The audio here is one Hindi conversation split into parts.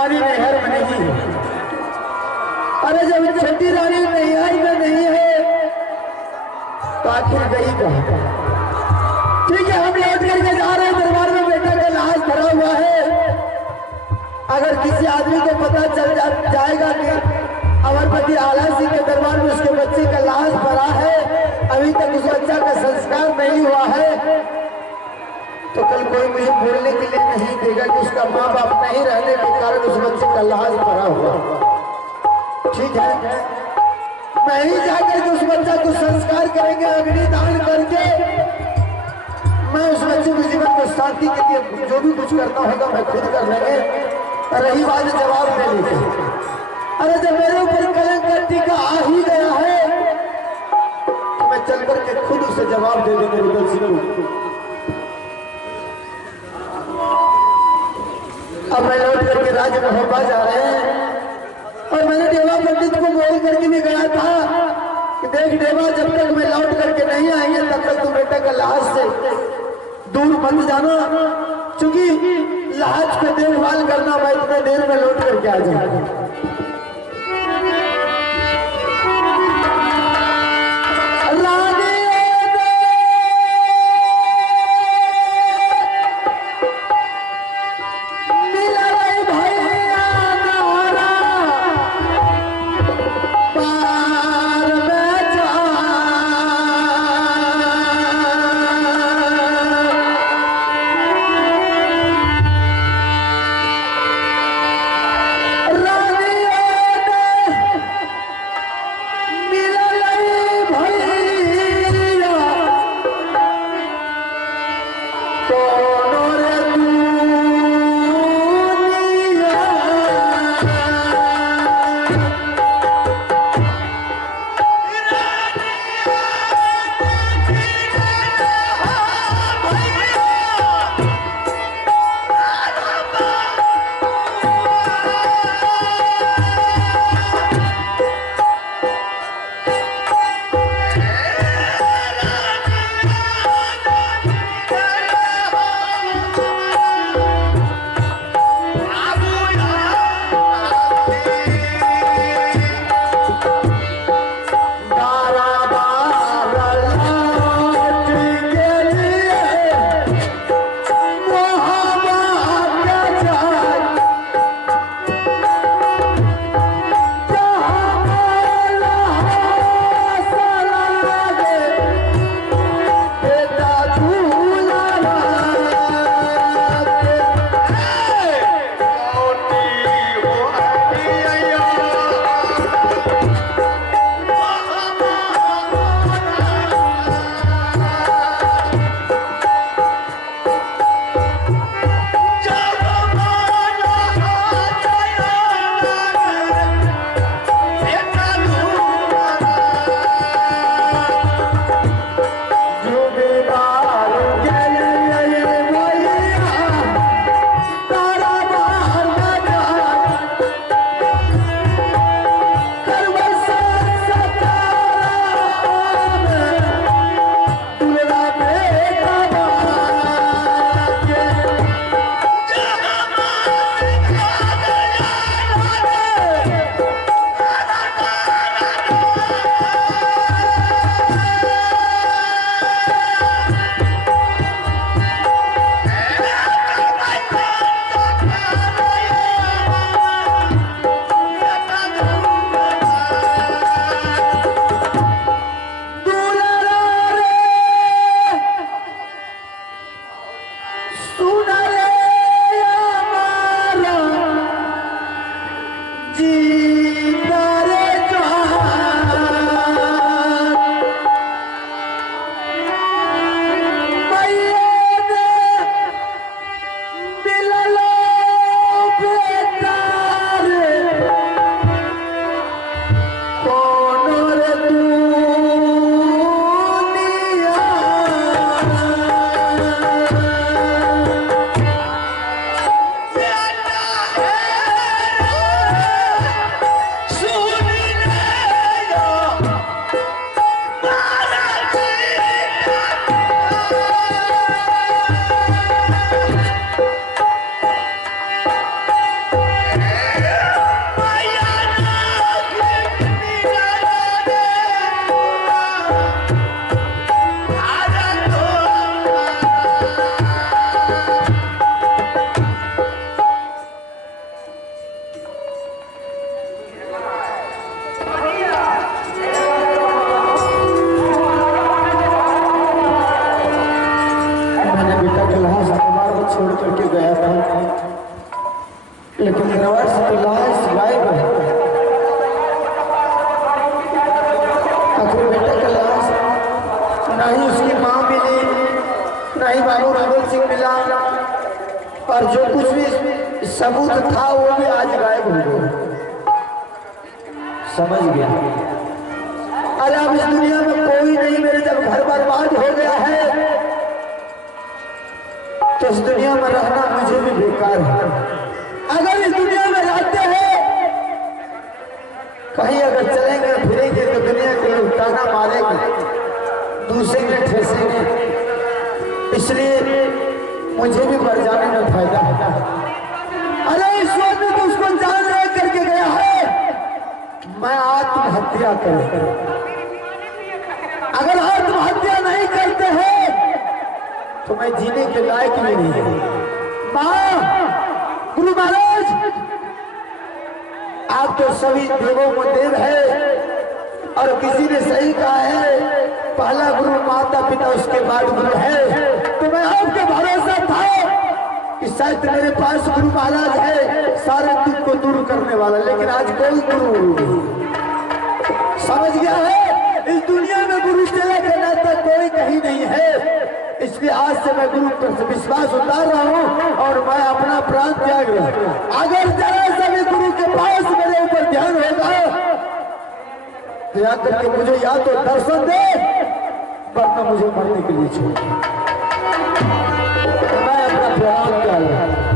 रानी नहर में नहीं है। अरे जब छोटी रानी नहर में नहीं है तो आखिर गई कहाँ? ठीक है, हम लौट करके जा रहे हैं। दरबार में बेटा का लाश धरा हुआ है। अगर किसी आदमी को पता चल जाएगा कि अमरपति आला सिंह के दरबार में उसके बच्चे का लाश भरा है, अभी तक उस बच्चा का संस्कार नहीं हुआ है, तो कल कोई मुझे बोलने के लिए नहीं देगा कि उसका माँ बाप नहीं रहने के कारण उस बच्चे का लाश भरा हुआ। ठीक है, मैं ही जाकर के उस बच्चा को संस्कार करेंगे, अग्निदान करके मैं उस बच्चे को जीवन को शांति के लिए जो भी कुछ करना होगा मैं खुद कर लेंगे। रही बात जवाब देने की, अरे जब मेरे ऊपर कलंक का टीका आ ही गया है तो मैं चल करके खुद उसे जवाब दे दूंगा। अब मैं लौट करके राज महोबा जा रहे हैं और मैंने देवा पंडित को बोल करके भी गया था कि देख देवा, जब तक मैं लौट करके नहीं आएंगे तब तक तुम बेटा का लाश से दूर मत जाना, क्योंकि लाश पे देखभाल करना मैं इतने देर में लौट करके आ जाऊंगा। रानी लेकिन रिवर्स तो लाश गायब है। आखिर बेटे का लाश ना ही उसकी माँ मिली, ना ही बाबू राघव सिंह मिला, और जो कुछ भी सबूत था वो भी आज गायब हो गया। समझ गया? अरे अब इस दुनिया में कोई नहीं, मेरे जब घर बर्बाद हो गया है तो इस दुनिया में रहना मुझे भी बेकार है। अगर इस दुनिया में रहते हैं, कहीं अगर चलेंगे फिरेंगे तो दुनिया के लोग ताना मारेंगे, दूसरेंगे, ठेसेंगे, इसलिए मुझे भी मर जाने में फायदा है। अरे ईश्वर ने तो उसको जान ले करके गया है, मैं आत्महत्या करूं। अगर आत्महत्या नहीं करते हैं तो मैं जीने के लायक भी नहीं हूं। मां, गुरु महाराज, आप तो सभी देवों को देव है, और किसी ने सही कहा है पहला गुरु माता पिता, उसके बाद गुरु है। तो मैं आपके भरोसा था कि शायद मेरे पास गुरु महाराज है, सारे दुख को दूर करने वाला, लेकिन आज कोई गुरु नहीं। समझ गया है? इस दुनिया में गुरु चला के नाता कोई कहीं नहीं है, इसलिए आज से मैं गुरु पर विश्वास उतार रहा हूँ और मैं अपना प्राण त्याग रहा हूँ। अगर जरा सा भी गुरु के पास मेरे ऊपर ध्यान होगा तो याद करके मुझे या तो दर्शन दे, वरना मुझे मरने के लिए छोड़। मैं अपना प्राण त्याग रहा हूँ।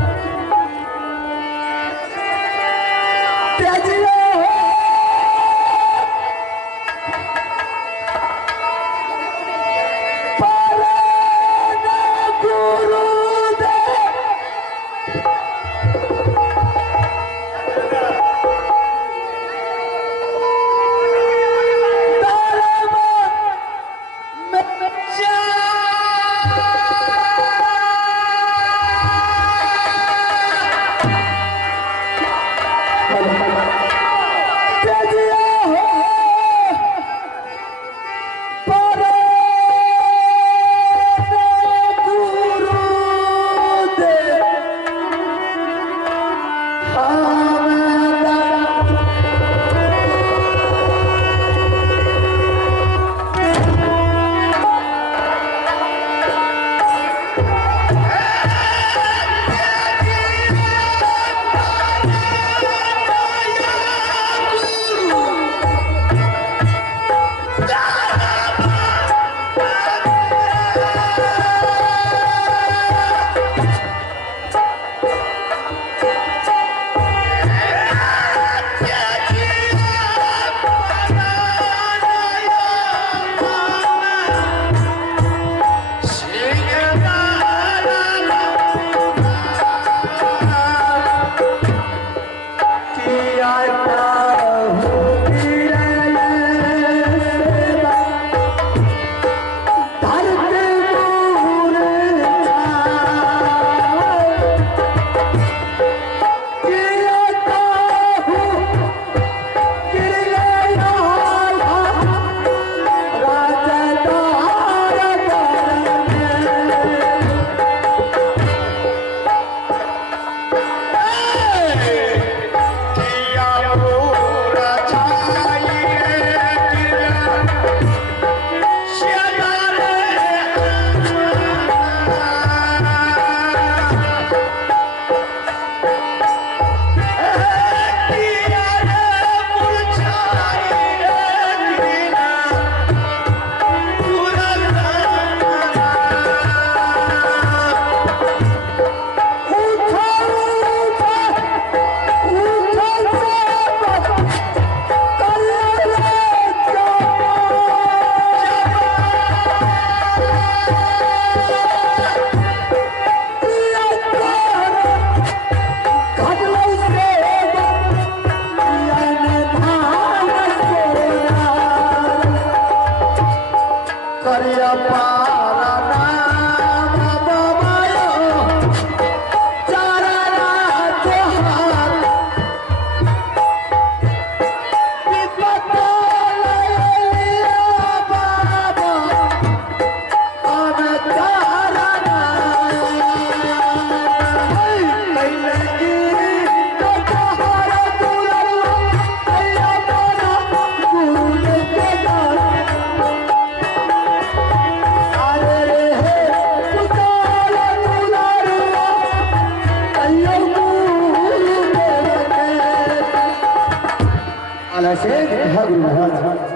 कैसे? हाँ गुरु महाराज।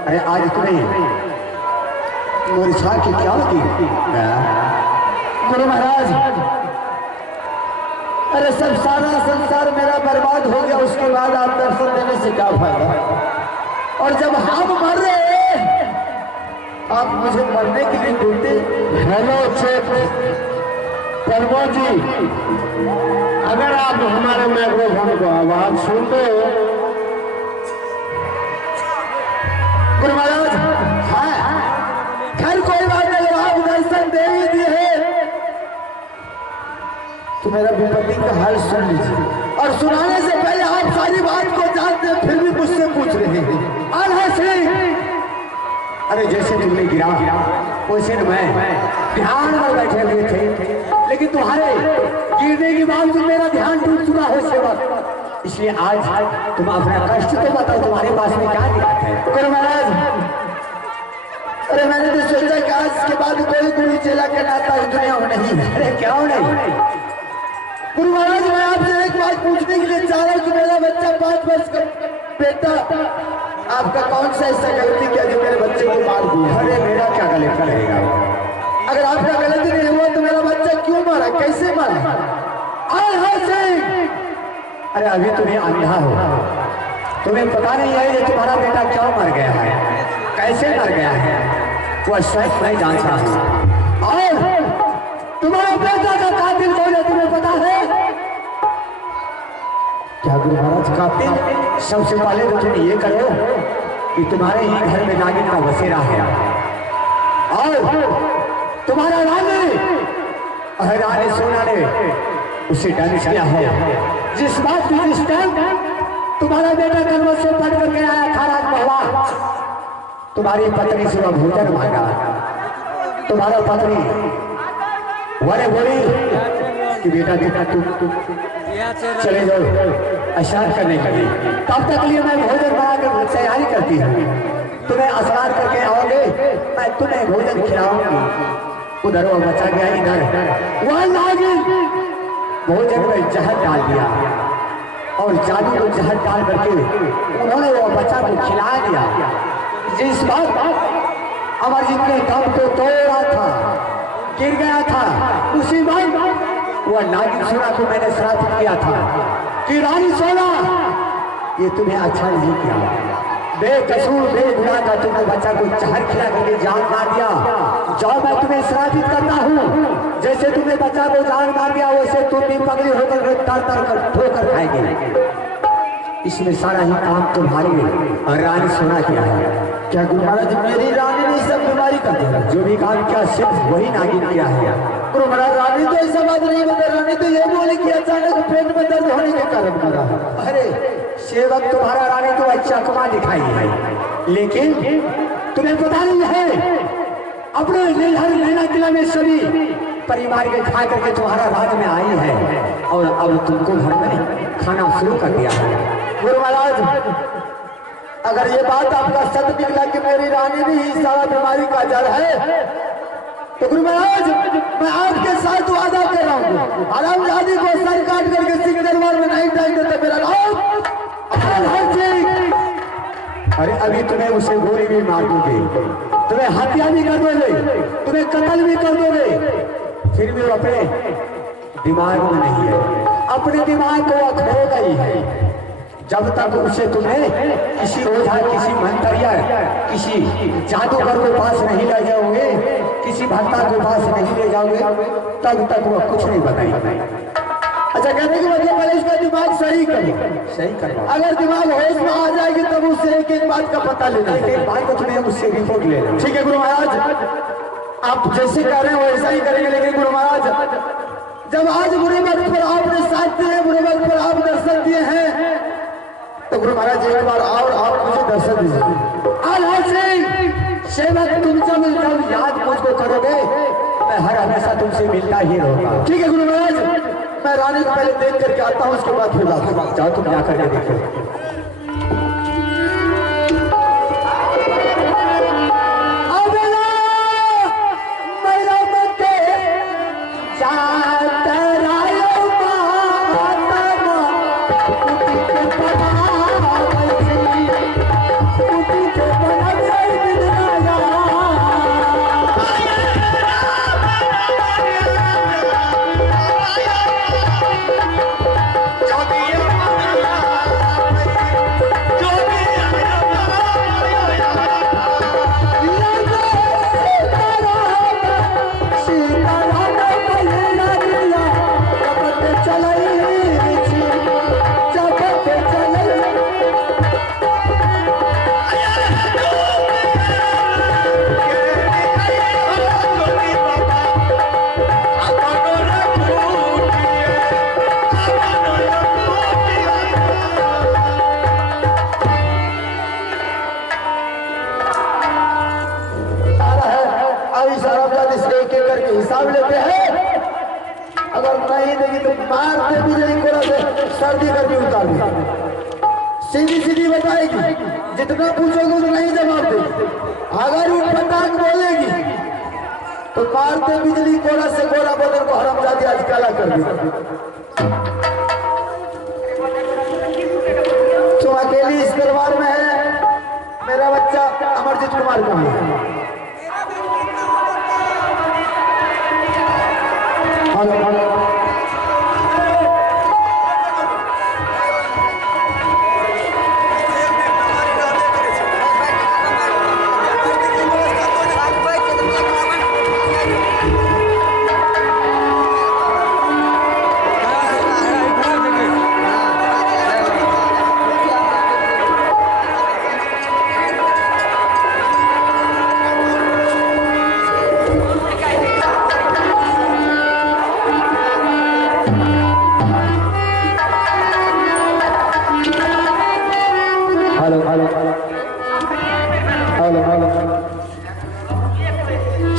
अरे आज तुम्हें मोरी छाप की क्या होगी? गुरु महाराज, अरे सब सारा संसार मेरा बर्बाद हो गया, उसके बाद आप दर्शन देने से क्या फायदा? और जब हम मर रहे आप मुझे मरने के लिए ढूंढते। हेलो चेक प्रमोद जी, अगर आप हमारे माइक्रोफोन को आवाज सुनते हो। गुरु महाराज, हाँ खैर कोई बात नहीं, अगर आप दर्शन दे ही दिए तो मेरा विपत्ति का हाल सुन लीजिए। और सुनाने से पहले आप सारी बात को जानते हैं फिर भी मुझसे पूछ रहे हैं। आल्हा सिंह, अरे जैसे तुमने गिरा वैसे न मैं ध्यान में बैठे हुए थे, लेकिन तुम्हारे गिरने के बाद मेरा ध्यान टूट चुका हो सेवक। इसलिए आज तुम अपना कष्ट तो बताओ, तुम्हारे पास में क्या दिक्कत है? गुरु महाराज, अरे मैंने तो सोचा कि आज के बाद कोई गुरु चेला का नाता इस दुनिया में नहीं है। अरे क्यों नहीं? गुरु महाराज, मैं आपसे एक बात पूछने के लिए चाह रहा हूँ कि मेरा बच्चा 5 वर्ष का बेटा, आपका कौन सा ऐसा गलती किया जो मेरे बच्चे को मार दिया? अरे मेरा क्या गलत रहेगा? अगर आपका गलती नहीं हुआ तो मेरा बच्चा क्यों मारा, कैसे मारा? आल्हा सिंह, अरे अभी तुम्हें अंधा हो, तुम्हें पता नहीं है कि तुम्हारा बेटा क्यों मर गया है, कैसे मर गया है, वह स्वयं मैं जानता हूँ। और तुम्हारा बेटा का कातिल कौन है तुम्हें पता है? क्या गुरु महाराज? कातिल? सबसे पहले तो तुम ये करो कि तुम्हारे ही घर में नागिन का बसेरा है, और तुम्हारा रानी सोना ने उसे डैमेज किया है। जिस बात की जिस टाइम तुम्हारा बेटा गलबत से पढ़ करके आया था रात महवा, तुम्हारी पत्नी से वह भोजन मांगा, तुम्हारा पत्नी वह बोली कि बेटा बेटा तुम चले जाओ स्नान करने के लिए, तब तक लिए मैं भोजन बनाकर तैयारी करती हूँ, तुम्हें स्नान करके आओगे मैं तुम्हें भोजन खिलाऊंगी। उधर वो बचा गया, इधर वह नागिन भोजन में जहर डाल दिया, और जादू को जहर डाल करके उन्होंने वो बच्चा को खिला दिया। जिस बात अमरजीत ने दम को तोड़ा था, गिर गया था, उसी बात वह नागिन सोना को मैंने श्राप किया था कि रानी सोना, ये तुम्हें अच्छा नहीं किया, बेकसूर बेगुनाह का तुमने बच्चा को जहर खिला करके जान मार दिया। जाओ मैं तुम्हें श्रापित करता हूँ, जैसे तुमने बच्चा को जान मार दिया वैसे तुम भी पगड़ी होकर तर तर कर ठोकर खाएंगे। इसमें सारा ही काम तुम्हारी और रानी सोना किया है। क्या गुरु महाराज, मेरी रानी ने सब बीमारी का दिया? जो भी काम किया सिर्फ वही नागिन किया है। गुरु महाराज, रानी तो ऐसा बात नहीं बता, रानी तो ये बोली कि अचानक पेट में दर्द होने के कारण मरा। अरे सेवक, तुम्हारा रानी तो चकमा दिखाई है, लेकिन तुम्हें पता नहीं है अपने नैना किला में सभी परिवार के खा करके तुम्हारा राज में आई है, और अब तुमको घर में खाना शुरू कर दिया है। गुरु महाराज, अगर ये बात आपका सत्य निकला कि मेरी रानी भी ही सारा बीमारी का जड़ है, तो गुरु महाराज मैं आपके साथ वादा कर रहा हूँ, हरामजादी को सर काट करके सिंह दरबार में नहीं डाल देते मेरा नाम हर चीज। अरे अभी तुम्हें उसे गोली भी मार दोगे, तुम्हें हत्या भी कर दोगे, तुम्हें कत्ल भी कर दोगे, फिर भी वो अपने दिमाग में नहीं है, अपने दिमाग को खो गई है। जब तक उसे तुम्हें किसी ओझा, किसी मंत्रिया, किसी जादूगर के पास नहीं ले जाओगे, किसी भक्ता के पास नहीं ले जाओगे, तब तक वो कुछ नहीं बताएगी। अच्छा, कहने के मतलब पहले इसका दिमाग सही करो, सही करो। अगर दिमाग होश में आ जाएगी तब उससे एक एक बात का पता लेना है। एक बात को तुम्हें उससे रिपोर्ट ले लो। ठीक है गुरु महाराज, आप जैसे कह रहे हैं वैसा ही करेंगे। लेकिन गुरु महाराज, जब आज बुरे वक्त पर आपने साथ दिए, बुरे वक्त पर आप दर्शन दिए हैं, तो गुरु महाराज एक बार और आप मुझे दर्शन दीजिए। आल्हा सिंह, सेवक तुम जब याद मुझको करोगे मैं हर हमेशा तुमसे मिलता ही रहूंगा। ठीक है गुरु महाराज, मैं रानी को पहले देख करके आता हूँ, उसके बाद फिर बात। जाओ तुम जाकर के देखो। शादी करके उतार दी। सीधी सीधी बताएगी, जितना पूछोगे उतना ही जवाब देगी। अगर वो फटाक बोलेगी तो मारते बिजली कोड़ा से गोरा बदल को हरामजादी आज काला कर दी। तो अकेली इस दरबार में है मेरा बच्चा अमरजीत कुमार का है।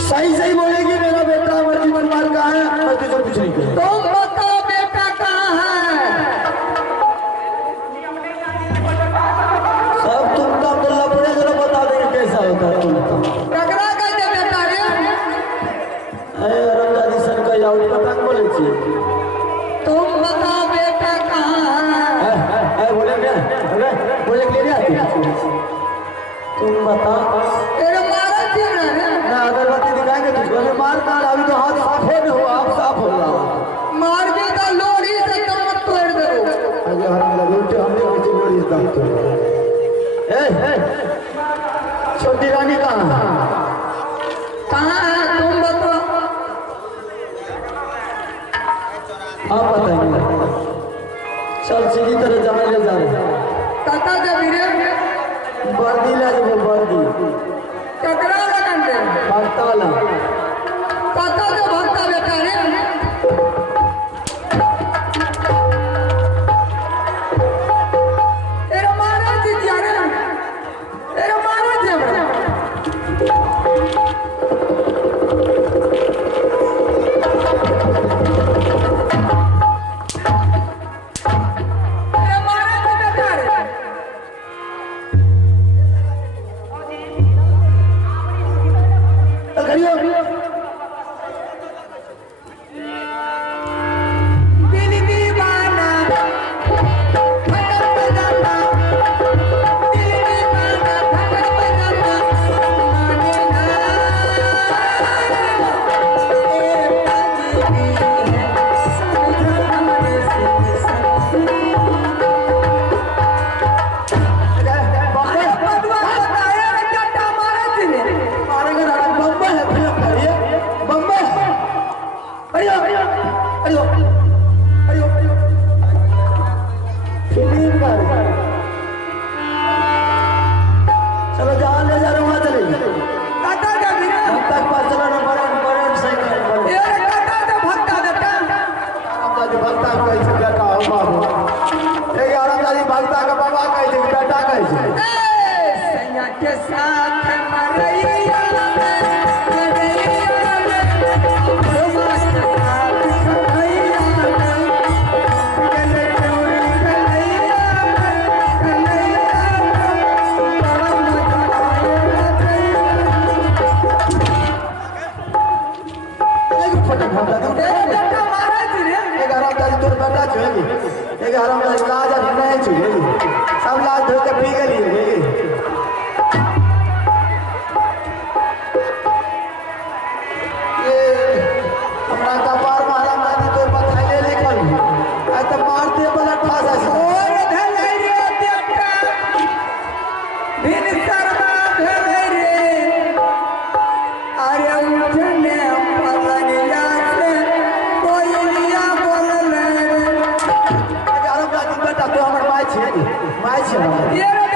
सही सही बोलेगी मेरा बेटा अमरजीत कुमार का है। मैं तुझे कुछ नहीं कहूँ। तुम बताओ बेटा कहाँ है? सब तुम का तो लपड़े जरा बता देंगे कैसा होता है तुम। ककरा कहते बेटा रे? अरे रमजादी सन का यावड़ी पता बोले छी। तुम बताओ बेटा कहाँ है? बोले क्या? अरे बोले के लिए आती। तुम बता। तेरे मारा क्यों रे? ना अगरबत्ती दिखाएंगे तुझको। मार मार अभी तो हाथ साफ हो नहीं हुआ, आप साफ हो रहा हो। मार भी तो लोड़ी से कमर तोड़ दो। अरे हराम लगे उल्टे हमने किसी को इस दाम तो। छोटी रानी कहाँ है? कहाँ है तुम बताओ? आप बताइए। चल सीधी तरह जाने ले जा रहे। कता जब रे वर्दी ला जब वर्दी। ककरा लगन रे? भक्ता ला। कता जो भक्ता बेटा रे? तेरा मारा जीतिया रे? तेरा मारा जब तेरा मारा जी बेटा रे? खड़ियो। दिल दीवाना भटक बजाता, दिल दीवाना भटक बजाता, माने ना ए बजनी है समझा हमने से अरे बदवा बताया रे जट्टा मारा तूने। मारेंगे ना बम्बा है भैया खड़िए। बम्बा है। खड़ियो खड़ियो खड़ियो खड़ियो। फिल्म कर। चलो जहाँ ले जा रहे वहाँ चले। कता जब रे? भक्ता के पास चलो ना बड़े बड़े सही कर। ये कता जब भक्ता बेटा? आरामदादी भक्ता कैसे बेटा हो बाबू। एक आरामदादी भक्ता का बाबा कैसे बेटा कैसे। सैया के साथ मरैया में मरैया में भगवा के साथ कन्हैया में गले चूड़ी कन्हैया में कन्हैया में बड़ा मजा आया एक फटक भक्ता तेरे बेटा मारा जी रे। एक आरामदादी तोर बेटा छुएगी। एक आरामदादी लाज अब नहीं छुएगी। सब लाज धो के पी गई है। अपना कपार मारा मारी तो बताइए लिखल है तो मारते बड़ा ठास है। और धलै रे बेटा बिन सरदा धलै रे अरे उठने पलनिया से कोई लिया बोल ले। आरामदादी बेटा तो हमर माय छे। माय छे ये रे